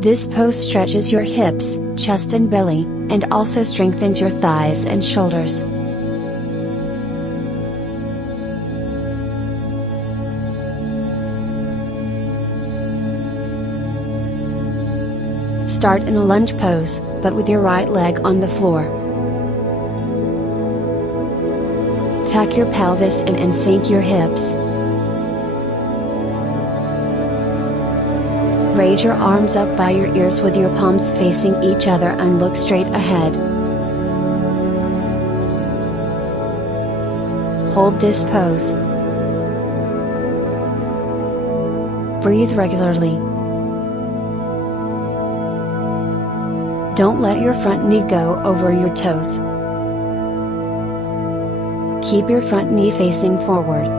This pose stretches your hips, chest and belly, and also strengthens your thighs and shoulders. Start in a lunge pose, but with your right leg on the floor. Tuck your pelvis in and sink your hips. Raise your arms up by your ears with your palms facing each other and look straight ahead. Hold this pose. Breathe regularly. Don't let your front knee go over your toes. Keep your front knee facing forward.